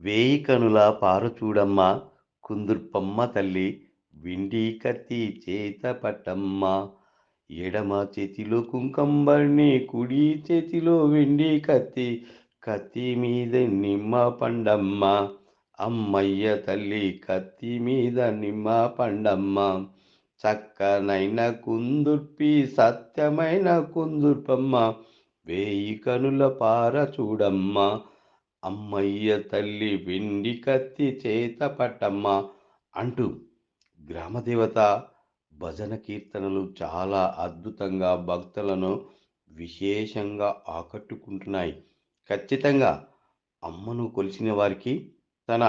వేయి కనుల పారచూడమ్మ కుందుర్పమ్మ తల్లి విండి కత్తి చేత పట్టమ్మ. ఎడమ చేతిలో కుంకంబర్ణి కుడి చేతిలో వెండి కత్తి, కత్తి మీద నిమ్మ పండమ్మ. అమ్మయ్య తల్లి కత్తి మీద నిమ్మ పండమ్మ. చక్కనైన కుందుర్పి సత్యమైన కుందుర్పమ్మ, వేయి కనుల పార చూడమ్మ. అమ్మయ్య తల్లి వెండి కత్తి చేత పట్టమ్మ అంటూ గ్రామదేవత భజన కీర్తనలు చాలా అద్భుతంగా భక్తులను విశేషంగా ఆకట్టుకుంటున్నాయి. ఖచ్చితంగా అమ్మను కొలిచిన వారికి తన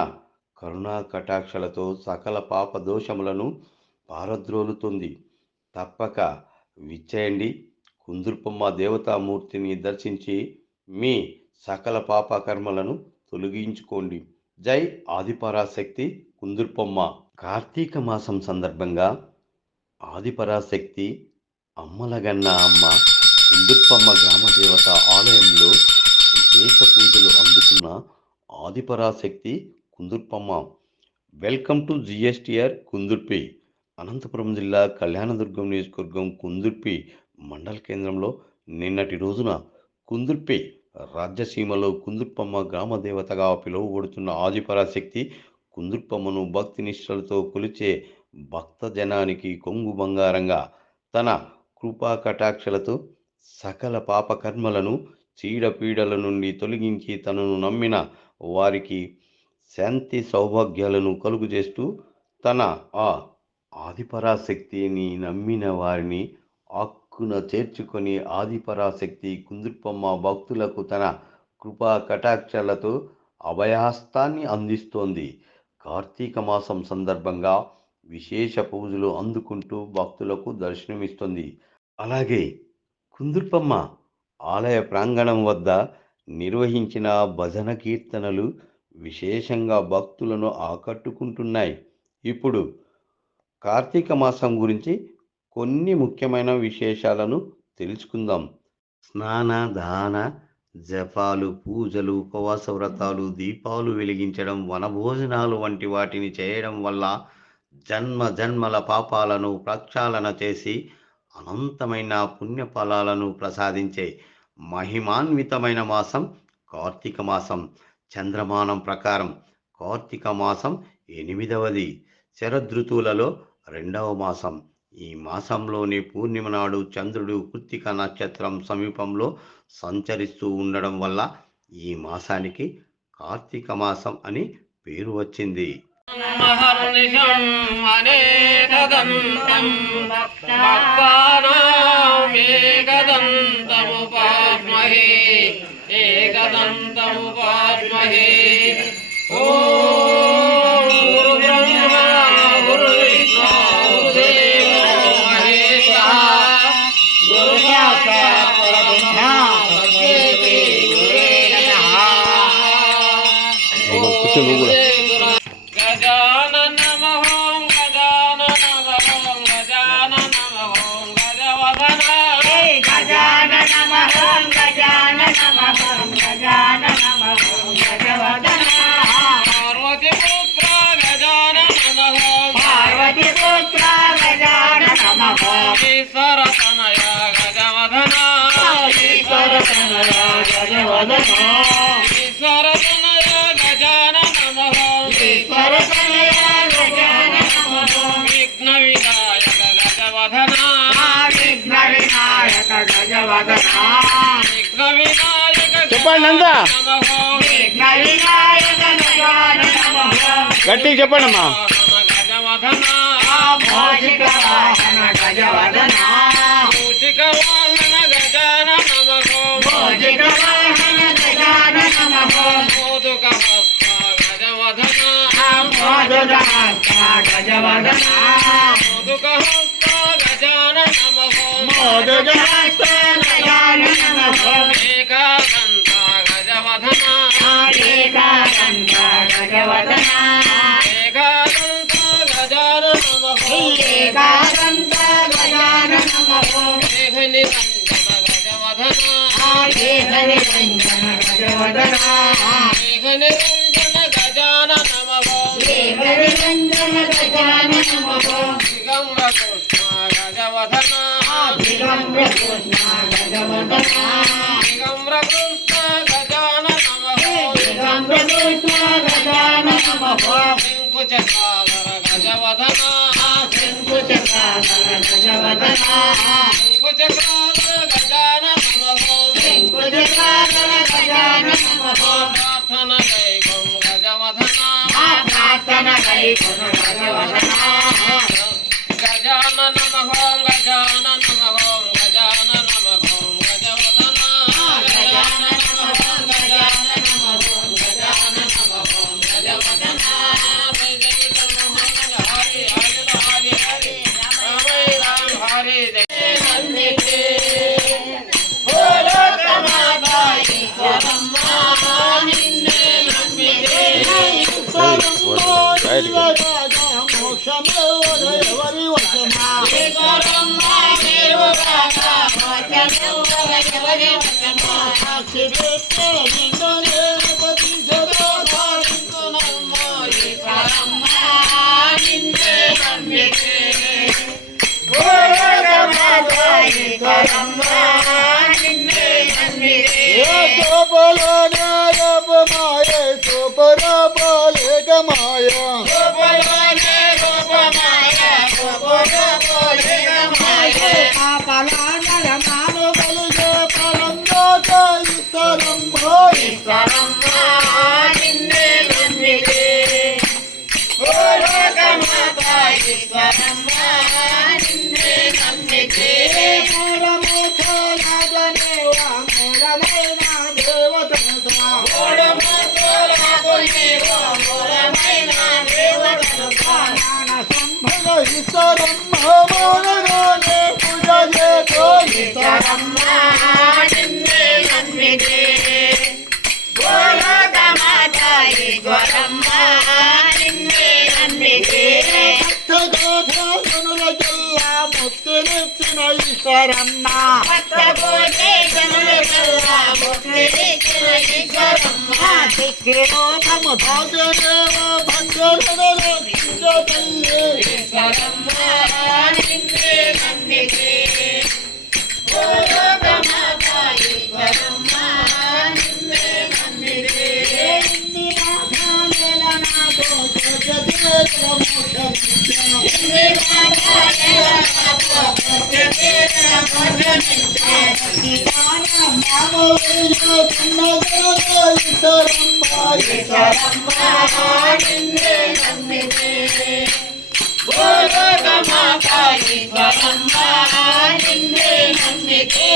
కరుణా కటాక్షలతో సకల పాప దోషములను పారద్రోలుతుంది. తప్పక విచ్చేయండి. కుందుర్పమ్మ దేవతామూర్తిని దర్శించి మీ సకల పాప కర్మలను తొలగించుకోండి. జై ఆదిపరాశక్తి కుందుర్పమ్మ. కార్తీక మాసం సందర్భంగా ఆదిపరాశక్తి అమ్మలగన్న అమ్మ కుందుర్పమ్మ గ్రామదేవత ఆలయంలో విశేష పూజలు అందుకున్న Adiparashakti Kundurpamma. Welcome to GSTR Kundurpi. Anantapuram జిల్లా కళ్యాణదుర్గం నియోజకవర్గం కుందుర్పి మండల కేంద్రంలో నిన్నటి రోజున కుందుర్పి రాజ్యసీమలో కుందుర్పమ్మ గ్రామదేవతగా పిలువబడుతున్న ఆదిపరాశక్తి కుందుర్పమ్మను భక్తి నిష్ఠలతో కొలిచే భక్త జనానికి కొంగు బంగారంగా తన కృపా కటాక్షలతో సకల పాప కర్మలను చీడపీడల నుండి తొలగించి తనను నమ్మిన వారికి శాంతి సౌభాగ్యాలను కలుగజేస్తూ తన ఆ ఆదిపరాశక్తిని నమ్మిన వారిని ఆక్కున చేర్చుకొని ఆదిపరాశక్తి కుందుర్పమ్మ భక్తులకు తన కృపా కటాక్షలతో అభయహస్తాన్ని అందిస్తోంది. కార్తీక మాసం సందర్భంగా విశేష పూజలు అందుకుంటూ భక్తులకు దర్శనమిస్తుంది. అలాగే కుందుర్పమ్మ ఆలయ ప్రాంగణం వద్ద నిర్వహించిన భజన కీర్తనలు విశేషంగా భక్తులను ఆకట్టుకుంటున్నాయి. ఇప్పుడు కార్తీక మాసం గురించి కొన్ని ముఖ్యమైన విశేషాలను తెలుసుకుందాం. స్నాన దాన జపాలు, పూజలు, ఉపవాస వ్రతాలు, దీపాలు వెలిగించడం, వనభోజనాలు వంటి వాటిని చేయడం వల్ల జన్మ జన్మల పాపాలను ప్రక్షాళన చేసి అనంతమైన పుణ్యఫలాలను ప్రసాదించే మహిమాన్వితమైన మాసం కార్తీక మాసం. చంద్రమానం ప్రకారం కార్తీక మాసం 8వది, శరదృతువులలో 2వ మాసం. ఈ మాసంలోని పూర్ణిమ నాడు చంద్రుడు కృత్తిక నక్షత్రం సమీపంలో సంచరిస్తూ ఉండడం వల్ల ఈ మాసానికి కార్తీక మాసం అని పేరు వచ్చింది. చెప్పండి అంతా గట్టి చెప్పండి అమ్మా. గజవదన గజవదన దిగంబర కృష్ణ గజవదన దిగంబర కృష్ణ గజాన నమః దిగంబర కృష్ణ గజాన నమః శంకుచక్రాధర గజవదన శంకుచక్రాధర గజవదన శంకుచక్రాధర గజాన నమః శంకుచక్రాధర గజాన నమః ప్రార్థన దైవం గజవదన ప్రార్థన దైవం గజవదన గజాన నమః గజాన నమః గజాన నమః గజవదన గజాన నమః గజాన నమః గజాన నమః గజవదన హరి హరి హరి హరి రామ రామ హరి జయ నన్నితే భోలక మాతా ఈశ్వరమ్మ నిన్నే నమ్మితే మోక్షమే ఎవరి వశమా ఈశ్వరమ్మ దేవరాగా మోక్షమే ఎవరి వశమా సాక్షి పెట్టే నిన్ను నేను పతించదో సాధించునమ్మ ఈశ్వరమ్మ నిన్నే నమ్మితే భోలక మాతా ఈశ్వరమ్మ నిన్నే నమ్మితే సోపలోనే రూపమాయే సోపరాపలే గమాయ సోపలోనే రూపమాయ సోపరాపలే గమాయ పాపలానల మాను కలిగే పరంలోక ఈశ్వరమ్మ ఈశ్వరమ్మ నిన్నే నమ్మితే భోలక మాతా ఈశ్వరమ్మ నిన్నే నమ్మితే ఈశ్వరమ్మ మౌనగానే పూజ చేతో ఈశ్వరమ్మ నిన్నే నమ్మితే భోలక మాతా ఈశ్వరమ్మ నిన్నే నమ్మితే భక్తగోధనుల జిల్లా ముక్తినిచ్చిన ఈశ్వరమ్మ భక్తగోధే జనుల జిల్లా ముక్తినిచ్చిన ఈశ్వరమ్మ దిక్కిలోకము భోజనేవ భక్తులను రక్షించతల్లి ఈశ్వరమ్మ నిన్నే నమ్మితే భోలక మాతా ఈశ్వరమ్మ నిన్నే నమ్మితే ఇన్ని నాథాలేల నాతో జగదేక మోక్షం ఇన్ని నాథాలేల నాతో జగదేక మోక్షం ఈశ్వరమ్మ నిన్నే నమ్మితే భోలక మాతా ఈశ్వరమ్మ నిన్నే నమ్మితే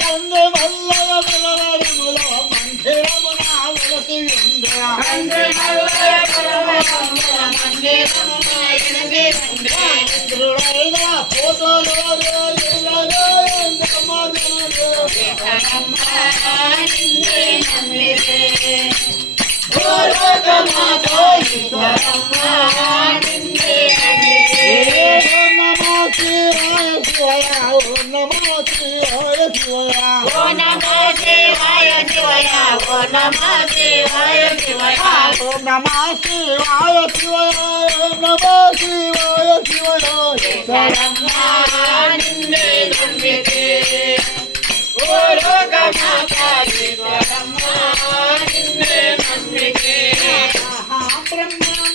కందె వల్లవ బలవరములో మందిరమున వెలసి ఉందా కందె వల్లవ బలవరములో మందిరమున వెలసి ఉందా ఇంద్రుడైన పోతలో రేలగా ఎందమదనలో ఈశ్వరమ్మ నిన్నే నమ్మితే భోలక మాతా ఈశ్వరమ్మ నిన్నే నమ్మితే నమో శివాయ శివాయ ఓం నమో శివాయ శివాయ ఓం నమో శివాయ శివాయ ఓం నమో శివాయ శివాయ ఓం నమో శివాయ శివాయ ఓం నమో శివాయ శివాయ ఈశ్వరమ్మ నిన్నే నమ్మితే భోలక మాతా ఈశ్వరమ్మ నిన్నే నమ్మితే బ్రహ్మ